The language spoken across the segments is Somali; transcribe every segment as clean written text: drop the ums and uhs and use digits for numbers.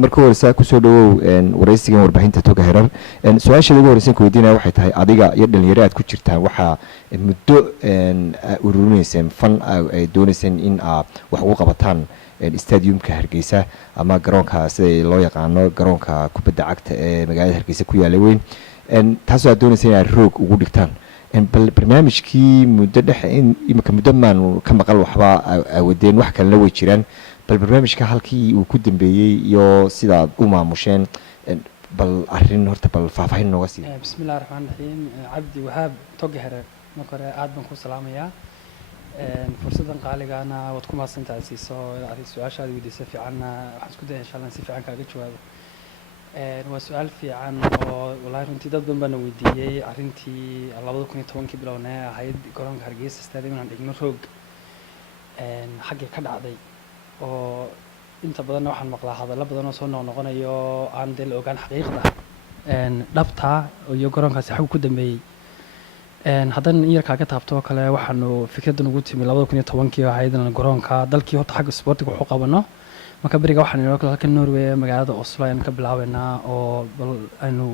markuu warsa ku soo dhawow waraysigan warbaahinta toga herar su'aasha ugu horeysan ku weydiinaya waxay tahay adiga iyo dhalinyaro aad ku jirtaan waxa muddo ururinaysan fan ay doonaysaan in wax ugu qabataan stadiumka Hargeysa ama garoonka sida loo yaqaano garoonka kubadda cagta ee magaalada Hargeysa ku yaala weyn taasoo aad doonaysaan inaad roog ugu dhigtaan bal barnaamijkii muddo dhexe in imika muddo maan ka maqal waxba awadeen wax kale way jiraan bal barnaamijka halkii uu ku dambeeyay iyo sida aad u maamusheen bal arrin horta bal faahfaahin nooga sii bismillaahir rahmaanir rahiim cabdi wahaab toga herer marka hore aad baan ku salaamayaa fursadan qaaligaana wad ku maasantahay siiso su'aashaada weydiisay fiicanna waxaan isku dayaa insha Allah si fiican kaaga jawaabo waa su'aal fiican oo walahi runtii dad badan baan weydiiyay arrintii 2010 bilowna ahayd garoonka Hargeysa stadium aan dhigno roog xagee ka dhacday oo inta badan waxaan maqlaa hadallo badan oo soo noqonayo aan dal ogaan xaqiiqda dhabta iyo garoonkaasi xaq ku dambeeyay haddana in yar kaaga taabto kale waxaanu fikradan ugu timi 2010 ahayd in garoonka dalkii horta xagga sportiga wuxuu qabano marka bariga waxaan inoo kala halka Norway magaalada Oslo ayaan ka bilaabaynaa oo bal aynu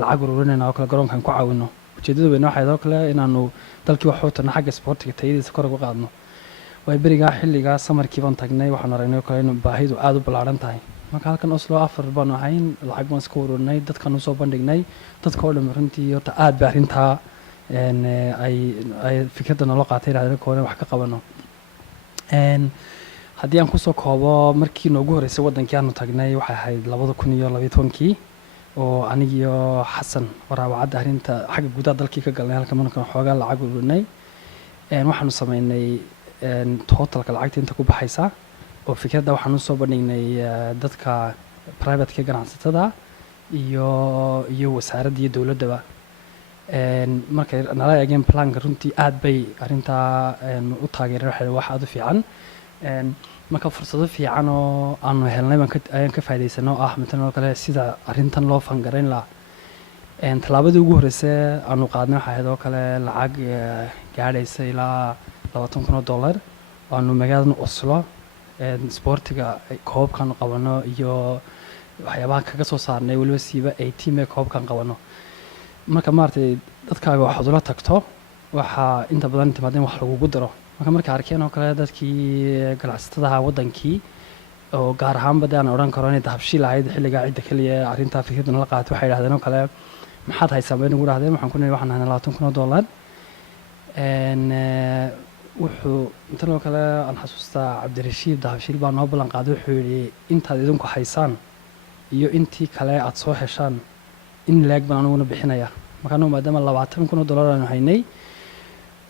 lacag ururinayna oo kale garoonkan ku caawino ujeedada weyn waxay oo kale inaanu dalkii wax hootana xagga sportiga tayadiisa kor ugu qaadno way bariga xilliga samarkii baan tagnay waxaan aragnay kale in baahidu aad u balaaran tahay marka halkan Oslo afar baan ahayn lacag baan isku ururinay dadkan u soo bandhignay dadka oo dhan runtii horta aad baa arrinta ay fikradan loo qaatay raadin koona wax ka qabano haddii aan ku soo koobo markii noogu horeysay wadankii aanu tagnay waxay ahayd 2012 oo anigiyo Xasan waraabacada arrinta xagga gudaha dalkii ka galnay halka markaan xoogaa lacag ururinay waxaanu sameynay totalka lacagta inta ku baxaysa oo fikradda waxaanu soo bandhignay dadka private ganacsatada iyo wasaaradda iyo dawladda markay nala eegeen planka runtii aad bay arrinta u taageereen wax aad u fiican marka fursado fiican oo aanu helnay ayaan ka faa'iideysano midna kale sida arrintan loo fangareyn la talaabadii ugu horeysay aanu qaadnay waxa ahayd oo kale lacag gaadhaysa ilaa $20,000 aanu magaalada Oslo sportiga koobkan qabano iyo waxyaabaha kaga soo saarnay waliba siiba 18 koobkan qabano marka maartay dadkaaga waxaad ula tagto waxa inta badan timaadeen wax lagu daro marka arkeen oo kale dadkii ganacsatada wadankii oo gaar ahaan badaan oran karo inay habshiil ahayd xilliga cid kaliya arrinta fikradan la qaato waxay yiraahdeen oo kale maxaad haysaa been ugu raahdeen waxaan ku leeyahay waxaan haynaa $20,000 wuxuu inta loo kale aan xasuustaa Cabdirashiid habshiil baa noo balan qaaday wuxuu yiri intaad idinku haysaan iyo intii kale aad soo heshaan in laag baan ugu bixinaya marka maadaama $20,000 aan haynay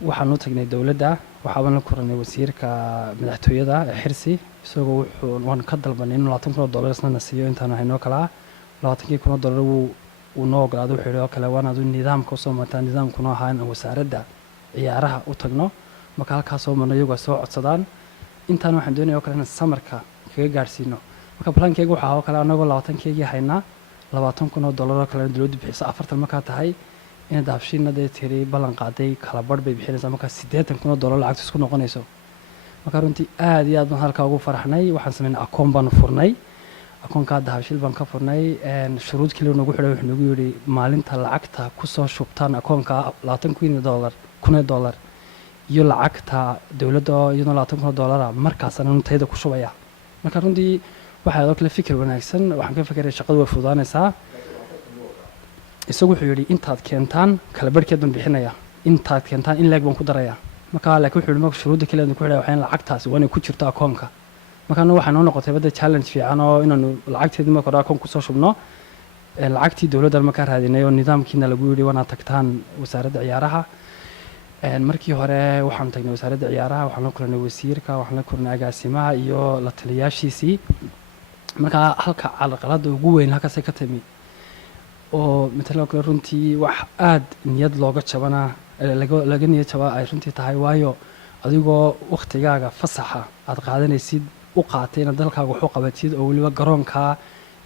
waxaan u tagnay dawladda waxaan la kulanay wasiirka madaxtooyada Xirsi isagoo wuxuu ka dalbanay in $20,000 isna siiyo intaan hayno kala $20,000 uu noo ogolaaday wuxuu yiri kale waan adu nidaamka soo mataa nidaamkuna ahaan wasaaradda ciyaaraha u tagno marka halkaas oo manayagu soo codsadaan intaan waxaan doonayaa kale in samarka kaga gaarsiino marka plankeyga waxa kale anagoo 20,000 haynaa $20,000 kale dawladdu bixisa 40 marka tahay in daabshiinada tiri balan qaaday kala bar bay bixinaysaa marka $80,000 lacag isku noqonayso marka runtii aad iyo aad baan halka ugu faraxnay waxaan sameynay akoon baan furnay akoonka daabshiil baan ka furnay shuruud kale oo nagu xidhay wuxuu nagu yiri maalinta lacagta ku soo shubtaan akoonka $20,000 iyo lacagta dawladda iyo $20,000 markaas aan tayada ku shubaya marka runtii waxa oo kale fikir wanaagsan waxaan ka fikiray shaqadu way fududaanaysaa isagu wuxuu yiri intaad keentaan kala barkeedan bixinaya intaad keentaan in laag baan ku daraya marka laakiin wuxuu yiri marka shuruudo kale ku xidhay waxaan lacagtaasi waa inay ku jirto akoonka marka waxaan noo noqotay bada challenge fiican oo inaanu lacagteedii marka hore akoon ku soo shubno lacagtii dawladda marka raadinay oo nidaamkiina lagu yiri wana tagtaan wasaaradda ciyaaraha markii hore waxaan tagnay wasaaradda ciyaaraha waxaan la kulanay wasiirka waxaan la kulanay agaasimaha iyo la taliyaashiisii marka halka calaqalada ugu weyn halkaas ka timi oo midna kale runtii wax aad niyad looga jabana laga niyad jaba ay runtii tahay waayo adigoo waqtigaaga fasaxa aad qaadanaysid u qaatayna dalkaaga wuxuu qabatid oo waliba garoonka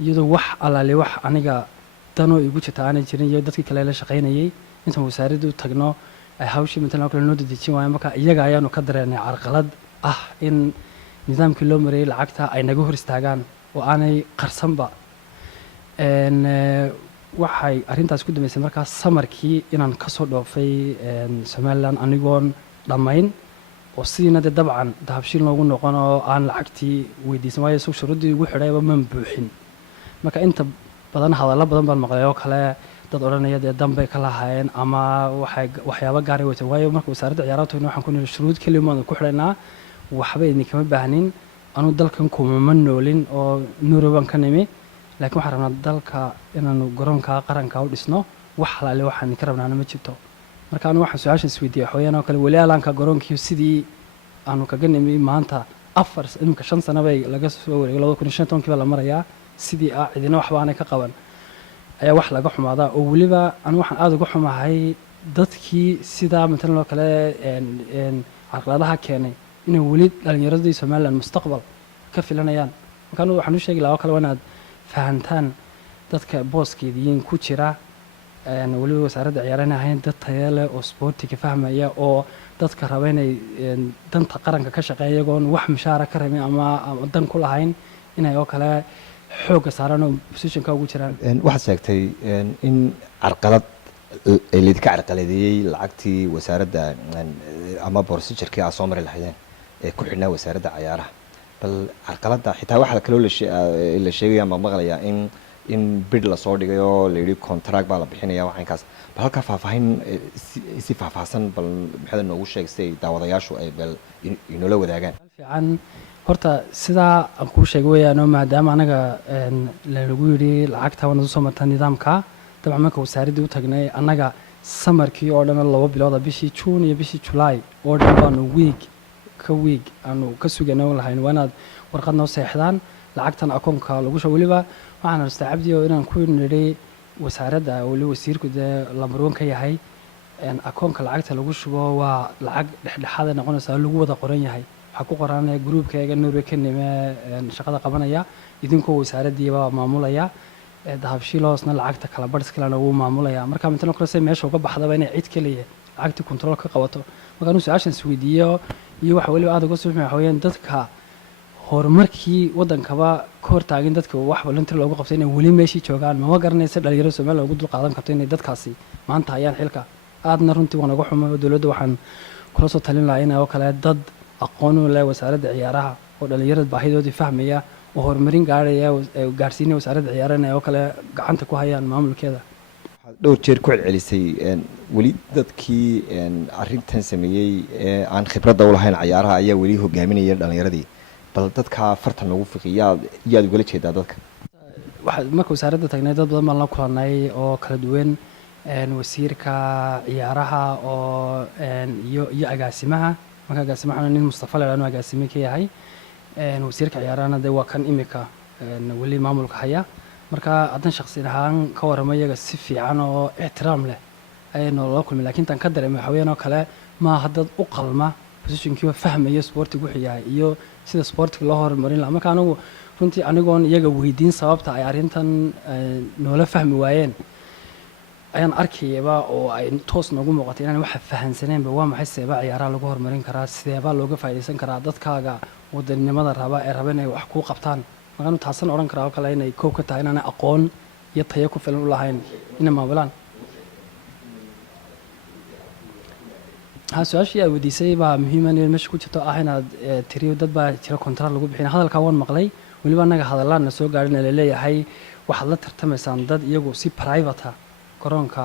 iyadoo wax alaale wax aniga dano igu jirta aanay jirin iyo dadkii kale la shaqeynayay inta wasaaraddu tagno ay hawshii midna kale noo dadajin waayeen marka iyaga ayaanu ka dareenay carqalad in nidaamkii loo mareeyay lacagta ay naga hor istaagaan oo aanay qarsanba waxay arrintaas ku dambeysay markaas samarkii inaan kasoo dhoofay somalilan anigoon dhammayn oo sidiina dee dabcan dahabshiil noogu noqon oo aan lacagtii weydiisan waayo isag shuruuddii ugu xidhayba man buuxin marka inta badan hadallo badan baan maqlay oo kale dad odhanaya dee danbay ka lahaayeen ama waxyaaba gaaray wata waayo marka wasaaradda ciyaaraha tagna waxaan ku niri shuruud keliya maanu ku xidhaynaa waxba idinkama baahnin anuu dalkan kumama noolin oo nuurobaan ka nimi laakiin waxaan rabnaa dalka inaanu garoonka qaranka u dhisno wax halaale waxaan ka rabnaana ma jirto marka anu waxaan su-aashan isweydiiyey waxaweyaan oo kale weli alaanka garoonkii sidii aanu kaga nimi maanta imika 5 sano bay laga soo wareegay 2015 baa la marayaa sidii cidina waxba aanay ka qaban ayaa wax laga xumaadaa oo weliba anu waxaan aada uga xumahay dadkii sidaa matalan oo kale carqaladaha keenay inay weli dhalinyaradii somalilan mustaqbal ka filanayaan marka anu waxaan u sheegi lahaa oo kale waa inaad fahantaan dadka booskeediyiin ku jira weliba wasaaradda ciyaarana ahayn dad taya leh oo sportiga fahmaya oo dadka raba inay danta qaranka ka shaqeeya iyagoon wax mushaara ka rabin ama dan ku lahayn inay oo kale xoogga saaraan oo positionka ugu jiraan waxaad sheegtay in carqalad laydinka carqaladeeyey lacagtii wasaaradda ama procedurkii aad soo mari lahaydeen ee ku xidhnaa wasaaradda ciyaaraha bal carqaladda xitaa waxaa kaloo la sheegaya ama maqlayaa in bid lasoo dhigay oo layidhi contract baa la bixinaya waxaankaas bal halkaa faahfaahin si faahfaahsan bal maxaad noogu sheegay si ay daawadayaashu ay bal inoola wadaagaan fiican horta sidaa aan kuu sheegay weeyaanoo maadaama anaga lanagu yidhi lacagta waana soo marta nidaamka dabcan marka wasaaraddii u tagnay annaga samarkii oo dhan 2 bilooda bishii juun iyo bishii julaay oo dhan baanu wiig aanu ka sugano lahayn waa inaad warqad noo seexdaan lacagtan akoonka lagu soo weliba waxaan haystaa cabdi oo inaan ku nidhi wasaaradda weli wasiirku dee lambarwan ka yahay akoonka lacagta lagu shubo waa lacag dhexdhexaada noqonaysa lagu wada qoran yahay waxaa ku qoran gruubkayga norway ka nime shaqada qabanaya idinkoo wasaaraddiiba maamulaya dahabshiiloosna lacagta kala barhskilana wuu maamulaya marka mintano kale se meesha uga baxdaba inay cid keliya lacagtii control ka qabato marka anuu su-aashan isweydiiyo iyo waxa weliba aada uga suuxmay waxa weyaan dadka horumarkii waddankaba ka hortaagin dadka wax volunteer loogu qabtay inay weli meeshii joogaan mama garanaysa dhalinyarada somaliland ugu dul qaadan karto inay dadkaasi maanta hayaan xilka aadna runtii waan uga xumay oo dowladda waxaan kula soo talin lahaa in oo kale dad aqoon u leh wasaaradda ciyaaraha oo dhalinyarada baahidoodii fahmaya oo horumarin gaaraya gaarsiinaya wasaaradda ciyaaraha inay oo kale gacanta ku hayaan maamulkeeda dhowr jeer ku celcelisay weli dadkii arrintan sameeyey ee aan khibradda u lahayn ciyaaraha ayaa weli hogaaminaya dhalinyaradii bal dadka fartan lagu fiqi yaad ugala jeedaa dadka marka wasaaradda tagnay dad badan baan la kulanay oo kala duwan wasiirka ciyaaraha oo iyo agaasimaha marka agaasimaha nin Mustafa Leelano agaasime ka yahay wasiirka ciyaarahana dee waa kan imika weli maamulka haya marka haddan shakhsi ahaan ka warramay iyaga si fiican oo ixtiraam leh ayay noola kulmay laakiin tan ka dareemay waxaweyaan oo kale maaha dad u qalma positionkiiba fahmaya sportiga wuxuu yahay iyo sida sportiga loo horumarin lahaa marka anigu runtii anigoon iyaga weydiin sababta ay arrintan noola fahmi waayeen ayaan arkayaba oo ay toos noogu muuqatay inaan waxa fahansaneenba waa maxay seebaa ciyaaraha lagu horumarin karaa sideebaa looga faa'iidaysan karaa dadkaaga wadaninimada raba ee raba inay wax kuu qabtaan marka anu taasan odhan karaa oo kale inay koob ka tahay inaanay aqoon iyo tayo ku filan u lahayn inay maamulaan su-aashii aad weydiisay baa muhiima in meesha ku jirto ah inaad tiriyo dad baa jira contract lagu bixina hadalkaa waan maqlay weliba annaga hadallaadna soo gaadhin laleeyahay waxaad la tartamaysaan dad iyagu si privata garoonka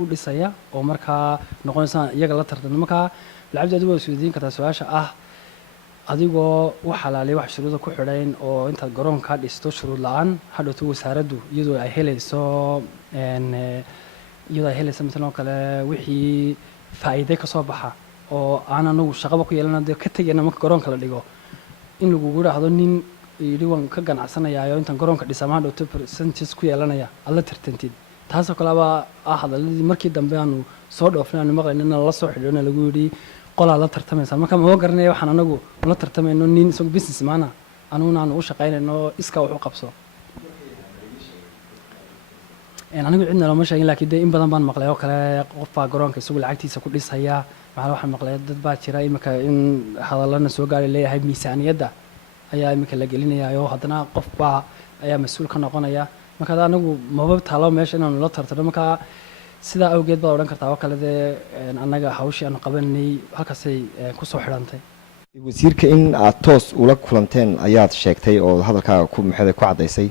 u dhisaya oo markaa noqonaysaan iyaga la tartama markaa lacabdi adigu waa isweydiin kartaa su-aasha ah adigoo wax halaaliya wax shuruuda ku xidhayn oo intaad garoonka dhisto shuruud la-aan hadhowto wasaaraddu iyadoo ay helayso matalan oo kale wixii faa'iide ka soo baxa oo aan anagu shaqaba ku yeelana dee ka tegayna marka garoonka la dhigo in lagugu idhaahdo nin yidhi waan ka ganacsanayaayo intaan garoonka dhisama hadhowto percentage ku yeelanaya aad la tartantid taasoo kaleba hadaladii markii dambe aanu soo dhoofnay aanu maqlayno in lala soo xidhiona lagu yidhi qolaa la tartamaysaa marka mama garanaya waxaan anagu ula tartamayno nin isagu business maana anuguna aanu u shaqaynayno iskaa wax u qabso anigu cidna looma sheegin laakiin dee in badan baan maqlay oo kale qof baa garoonka isagu lacagtiisa ku dhisaya maxaa waxaan maqlay dad baa jira imika in hadallana soo gaari leeyahay miisaaniyadda ayaa imika la gelinaya oo haddana qof baa ayaa mas-uul ka noqonaya marka anagu maba taalo meesha inaanu la tartano marka sidaa awgeed baad odhan kartaa oo kale dee annaga hawshii aanu qabanay halkaasay kusoo xidhantay. wasiirka in aad toos ula kulanteen ayaad sheegtay oo hadalkaaga ku maxay ku cadaysay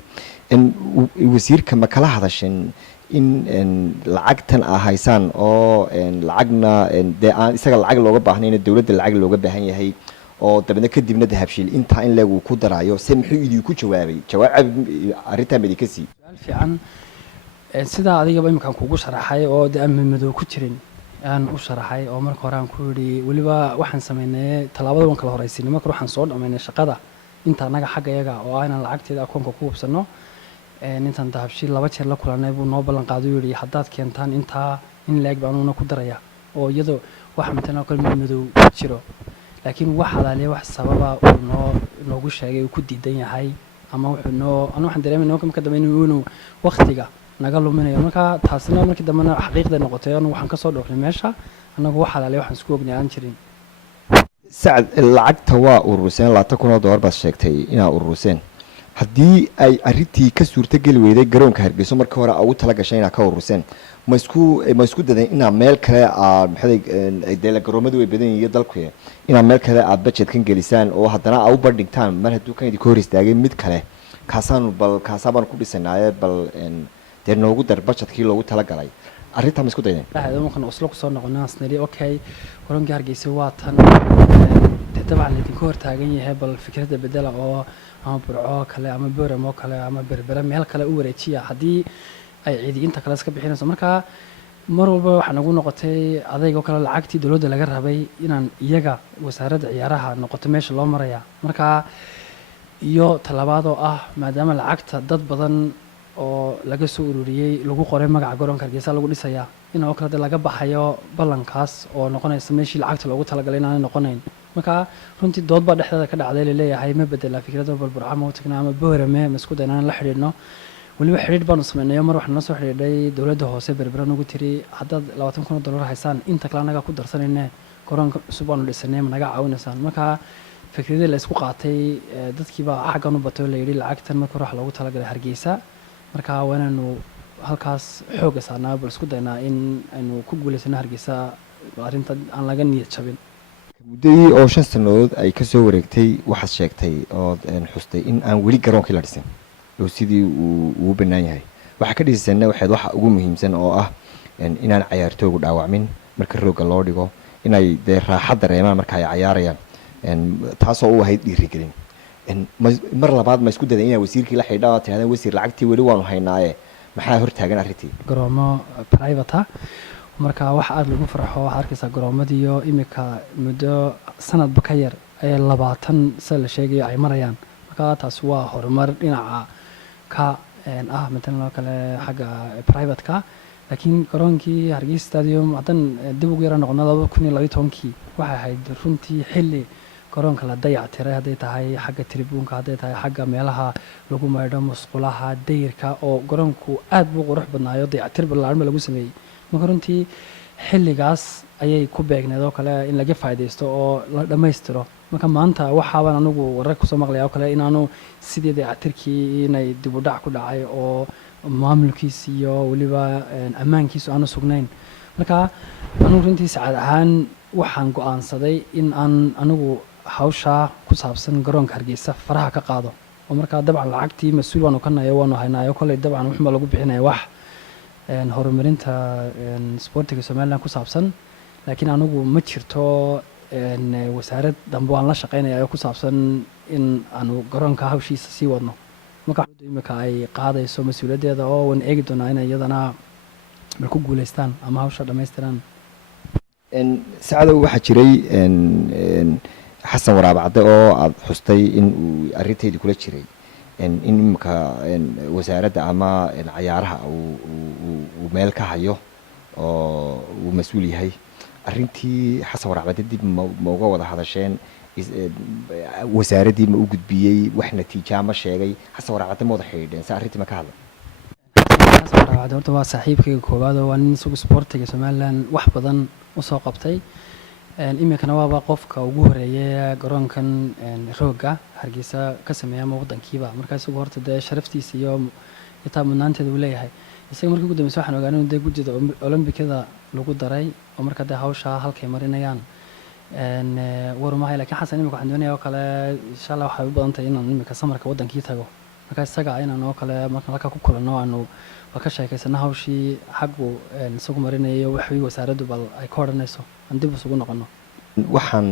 in wasiirka ma kala hadasheen in lacagtan aa haysaan oo lacagna dee aan isaga lacag looga baahnayna dowladda lacag looga baahan yahay oo dabeedna kadibna dahabshiil intaa in leeg uu ku daraayo se muxuu idinku jawaabay jawaab arrintaa ma idinka sii su'aal fiican sidaa adigaba iminkaan kugu sharaxay oo dee aan madow ku jirin aan u sharaxay oo marka hore aan ku yidhi weliba waxaan samaynay tallaabada waan kala horaysiinay marka waxaan soo dhammaynay shaqada inta annaga xagga iyaga oo ah inaan lacagteeda akoonka ku hubsanno intaan dahabshiil 2 jeer la kulannay buu noo ballan qaaday uu yidhi haddaad keentaan intaa in leeg baan una ku daraya oo iyadoo waxa matalan kale madow ku jiro laakiin wax hadaaliya wax sababa uu noogu sheegay uu ku diidan yahay ama wuxuu waxaan dareemayay marka dambeeyay inuu waqtiga naga luminayo marka taasina markii dambena xaqiiqda noqotay anu waxaan ka soo dhoofnay meesha anagu wax halaale waxaan isku ognay aan jirin. sacad lacagta waa urursan $2,000 baad sheegtay inaa urursan haddii ay arrintii ka suurtageli weyday garoonka Hargeysa markii hore ugu tala gashay inaa ka urursan ma isku daday inaa meel kale maxay deela garoomadu way badan yihiin dalku inaa meel kale aad budget kan gelisaan oo haddana aad u bandhigtaan mar hadduu kan idin hor istaagay mid kale kaasaan ku dhisanaayay bal dee noogu dar budgetkii loogu tala galay arrintaa ma isku daydeen markaan Oslo ku soo noqonay asnari okay garoonka Hargeysa waa tan dabcan idinku hor taagan yahay bal fikradda bedela oo ama burco kale ama booramo kale ama berbera meel kale u wareejiya haddii ay ciidiinta kale iska bixinayso marka mar walba waxaa nagu noqotay adaygo kale lacagtii dowladda laga rabay inaan iyaga wasaaradda ciyaaraha noqoto meesha loo maraya marka iyo talabaad oo ah maadaama lacagta dad badan oo laga soo ururiyay lagu qoray magaca garoonka Hargeysa lagu dhisaya in oo kale laga baxayo ballankaas oo noqonaysa meeshii lacagta loogu talagalay inaan noqonayn marka runtii dood baa dhexdeeda ka dhacday leeyahay ma bedela fikradda balburcamo oo tagna ama boorame ma isku daynaan la xiriirno waliba xiriir baanu sameynay mar waxaan soo xiriiray dowladda hoose berbera nagu tiri haddaad $20,000 haysaan inta kale anaga ku darsanayna garoonka cusub aanu dhisanay naga caawinaysaan marka fikradda la isku qaatay dadkii baa xaggan u batay la yiri lacagtan marka wax loogu talagalay Hargeysa marka waanaanu halkaas xoog saarnaa bal isku daynaa in aynu ku guuleysano Hargeysa arrinta aan laga niyad jabin muddadii oo 5 sanadood ay ka soo wareegtay waxaad sheegtay oo xustay in aan weli garoonkii la dhisin oo sidii uu bannaan yahay waxa ka dhisayna waxaad waxa ugu muhiimsan oo ah inaan ciyaartooygu dhaawacmin marka rooga loo dhigo inay dee raaxad dareemaan marka ay ciyaarayaan taasoo u ahayd dhiirigelin mar labaad ma isku daday inaa wasiirkii la xidhaa tiraahdo wasiir lacagtii weli waanu haynaaye maxaa hor taagan arrintii garoomo private marka wax aad lagu farxo waxa arkaysa garoomadiyo imika muddo sanadba ka yar ay 20 sano la sheegay ay marayaan marka taas waa horumar dhinaca ka matalan kale xagga private ka laakiin garoonkii Hargeysa Stadium hadan dib ugu yara noqonada 2012 waxa ahayd runtii xilli garoonka la dayactiray haday tahay xagga tribuunka haday tahay xagga meelaha lagu maydho musqulaha dayrka oo garoonku aad buu qurux badnaayo dayactir ballaaran lagu sameeyay marka runtii xilligaas ayay ku beegneed oo kale in laga faa'iideysto oo la dhameystiro marka maanta waxaan anagu warar ku soo maqlay oo kale inaanu sidii dayactirkii inay dib u dhac ku dhacay oo maamulkiisa iyo waliba ammaankiisa aanu sugnayn marka anu runtii saacad ahaan waxaan go'aansaday in aan anagu hawsha ku saabsan garoonka Hargeysa faraha ka qaado oo marka dabcan lacagtii mas'uul waanu ka nayo waanu haynaayo kale dabcan wuxuu lagu bixinayaa wax horumarinta sportiga Soomaaliland ku saabsan laakiin anagu ma jirto wasaarad dambe aan la shaqeynayo ku saabsan in aanu garoonka hawshiisa sii wadno marka imika ay qaadayso mas'uuliyadeeda oo wan eegi doonaa in iyadana ku guuleystaan ama hawsha dhameystiraan sacado waxa jiray xasan waraabacde oo aad xustay in uu arrinteedii kula jiray in imika wasaaradda ama ciyaaraha uu meel ka hayo oo uu mas'uul yahay arrintii xasan waraabacde dib ma uga wada hadasheen wasaaraddii ma u gudbiyey wax natiijo ma sheegay xasan waraabacde ma wada xidhiidheen sa arrintii ma ka hadlay xasan waraabacde horta waa saaxiibkayga koowaad oo waa nin isagu sportiga Soomaaliland wax badan u soo qabtay iminkana waaba qofka ugu horeeyay garoonkan rooga hargeysa ka sameeya ama waddankiiba markaa isagu horta dee sharaftiisa iyo xitaa mudnaanteeda uu leeyahay isaga markii ugu dambeysa waxaan ogaanay in dee gudida olombikada lagu daray oo markaa dee hawshaa halkay marinayaan warumahay laakiin xasan iminka waxaan doonaya oo kale insha allah waxay u badan tahay inaan iminka samarka waddankii tago markaa isaga inaan oo kale markaan halkaa ku kulanno aanu ka sheekaysano hawshii xaggu isagu marinayo wixii wasaaraddu bal ay ka odhanayso aan dib isugu noqono waxaan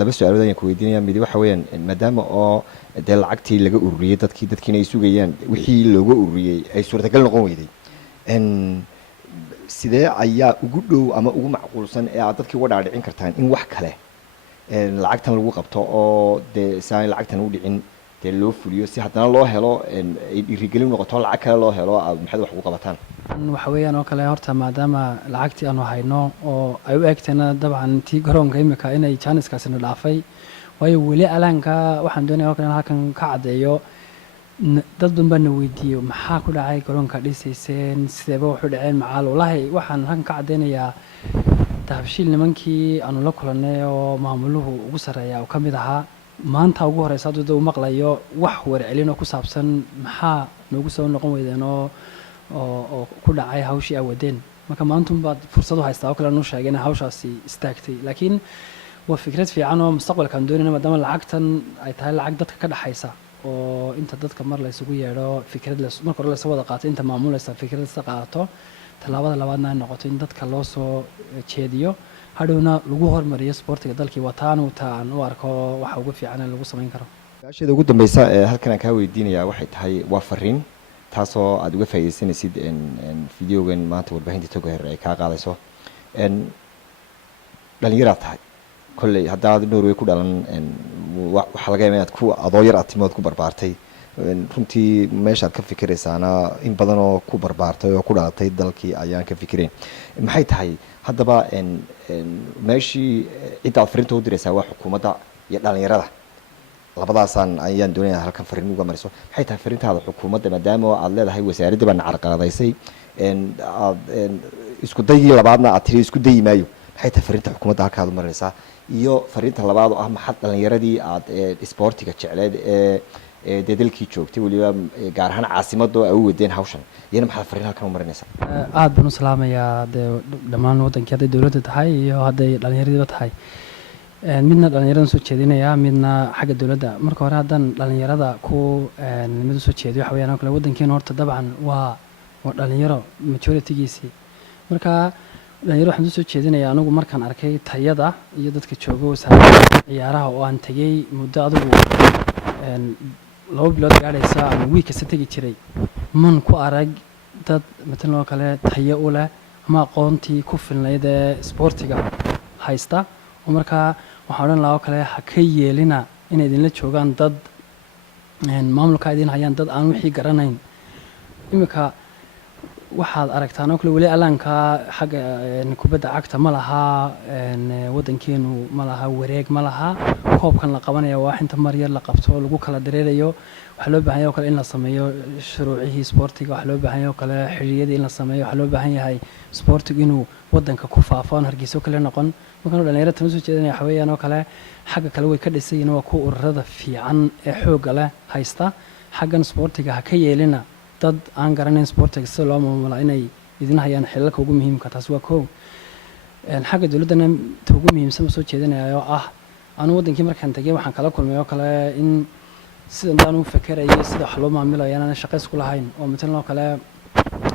laba su-aalood ayaan ku weydiinaya midi waxa weeyaan maadaama oo dee lacagtii laga ururiyey dadkiina ay sugayaan wixii looga ururiyey ay suurtagal noqon weyday sidee ayaa ugu dhow ama ugu macquulsan ee aad dadkii uga dhaadhicin kartaan in wax kale lacagtan lagu qabto oo dee saan lacagtan u dhicin dee loo fuliyo si haddana loo helo ay dhiirigelin noqoto lacag kale loo helo aad maxaad wax ugu qabataan waxa weeyaan oo kale horta maadaama lacagtii aanu hayno oo ay u eegtayna dabcan tii garoonka imika inay jaaniskaasina dhaafay waayo weli alaanka waxaan doonaya oo kale in halkan ka caddeeyo dad badan baa na weydiiyey maxaa ku dhacay garoonka dhisayseen sideeba waxu dhaceen macaal wallaahi waxaan halkan ka caddeynayaa dahabshiil nimankii aanu la kulannay oo maamuluhu ugu sarreeya oo ka mid ahaa maanta ugu horeysa hadduu dad u maqlayo wax warcelin oo ku saabsan maxaa noogu soo noqon weydeen oo ku dhacay hawshii awadeen marka maantun baad fursad u haystaa oo kale anu sheegay inay hawshaasi istaagtay laakiin waa fikrad fiican oo mustaqbalkaan doonayna maadaama lacagtan ay tahay lacag dadka ka dhexaysa oo inta dadka mar laysugu yeedho fikrad marka hore laysa wada qaato inta maamulaysa fikrad laysa qaato tallaabada labaadna ay noqoto in dadka loo soo jeediyo hadhowna lagu hormariyo sportiga dalkii wataan aan u arko waxa ugu fiican ee lagu samayn karo su-aasheeda ugu dambeysa ee halkan aan kaa weydiinayaa waxay tahay waa fariin taasoo aad uga faa'iidaysanaysid videogan maanta warbaahinta togaher ay kaa qaadayso dhalinyaraad tahay kolley haddaad norway ku dhalan waxaa laga yaaba inaad adoo yar aad timood ku barbaartay runtii meeshaad ka fikiraysaana in badan oo ku barbaartay oo ku dhalatay dalkii ayaan ka fikirayn maxay tahay haddaba meeshii cidda aad fariinta u diraysaa waa xukuumadda iyo dhalinyarada labadaasaan ayaan doonaya halkan fariin uga mariso maxay tahay fariintaada xukuumadda maadaama aad leedahay wasaaradda baa nacarqaladaysay aad isku daygii labaadna aad tiri isku dayi maayo maxay tahay fariinta xukuumadda halkaad u marinaysaa iyo fariinta labaad oo ah maxad dhalinyaradii aad isboortiga jecleed ee dee dalkii joogtay weliba gaar ahaan caasimadoo ay u wadeen hawshan iyana maxaad fariin halkan u marinaysaa aad baan u salaamayaa dee dhammaan waddankii hadday dowladda tahay iyo hadday dhalinyaradiiba tahay midna dhalinyaradan soo jeedinayaa midna xagga dowladda marka hore haddaan dhalinyarada mid usoo jeediyo waxa weyaan oo kale waddankeena horta dabcan waa dhalinyaro majoritigiisii marka dhalinyaro waxaan usoo jeedinayaa anigu markaan arkay tayada iyo dadka jooga wasaaradda ciyaaraha oo aan tegey muddo adigu 2 bilood gaadhaysa ama wiig kasta tegi jiray man ku arag dad matalan oo kale tayo u leh ama aqoontii ku filnayd ee isboortiga haysta oo markaa waxaan odhan lahaa oo kale ha ka yeelina inay idinla joogaan dad maamulka idin hayaan dad aan wixii garanayn iminka waxaad aragtaan oo kale weli alaanka xagga kubadda cagta ma laha waddankeenu ma laha wareeg ma laha koobkan la qabanaya waa inta mar yar la qabto oo lagu kala dareerayo waxaa loo baahan yahay oo kale in la sameeyo shuruucihii isboortiga waxaa loo baahan yahay oo kale xiriiryadii in la sameeyo waxaa loo baahan yahay isboortigu inuu waddanka ku faafo aan hargeyso kale noqon markaan dhalinyarada tan usoo jeedinaya waxa weeyaan oo kale xagga kale way ka dhisayiin waa kuwa ururada fiican ee xoogga leh haysta xaggan isboortiga ha ka yeelina dad aan garanayn sportiga sida loo maamulaa inay idin hayaan xilalka ugu muhiimka taasi waa koow xagga dowladdana ta ugu muhiimsan ma soo jeedinaya oo ah anu waddankii markaan tegay waxaan kala kulmay oo kale in sida intaan u fakerayay sida wax loo maamulayo inaan shaqays ku lahayn oo matalan oo kale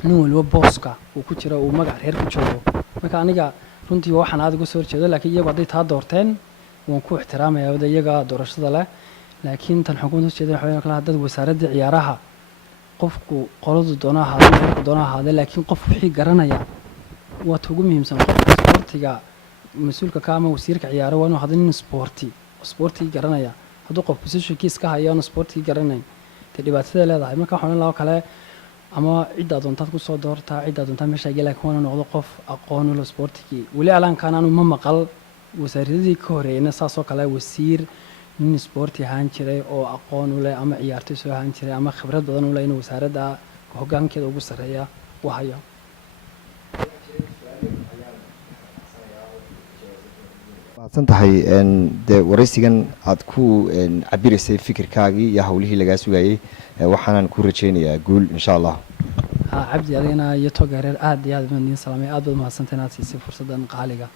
nin waliba booska uu ku jiro uu magac reer ku joogo marka aniga runtii waxaan aad uga soo horjeedo laakiin iyagu hadday taa doorteen waan ku ixtiraamaya wada iyaga doorashada leh laakiin tan xukuumadda soo jeedin waxa weeyaan kale dad wasaaradda ciyaaraha qofku qoladu doona ahaadee meelku doona ahaadee laakiin qof wixii garanaya waa ta ugu muhiimsan qofka isboortiga mas-uulka ka ama wasiirka ciyaaro waa inuu hada nin isboortigii garanaya hadduu qof positionkiis ka hayo aanu isboortigii garanayn dee dhibaataday leedahay marka waxaan odhan lahaa oo kale ama ciddaa doontaad kusoo doortaa ciddaa doontaa meeshaa gee laakiin waana noqdo qof aqoon u leh isboortigii weli alaankaan anu ma maqal wasaaradadii ka horeeyna saasoo kale wasiir nin isboorti ahaan jiray oo aqoon u leh ama ciyaartoy soo ahaan jiray ama khibrad badan u leh inuu wasaaradda hoggaankeeda ugu sarreeya u hayo mahadsan tahay dee waraysigan aad ku cabiraysay fikirkaagii iyo hawlihii lagaa sugayey waxaanan ku rajaynayaa guul insha allah. cabdi adigana iyo togareer aad iyo aad baan idiin salaamay, aad baad mahadsantahay inaad siisay fursaddan qaaliga.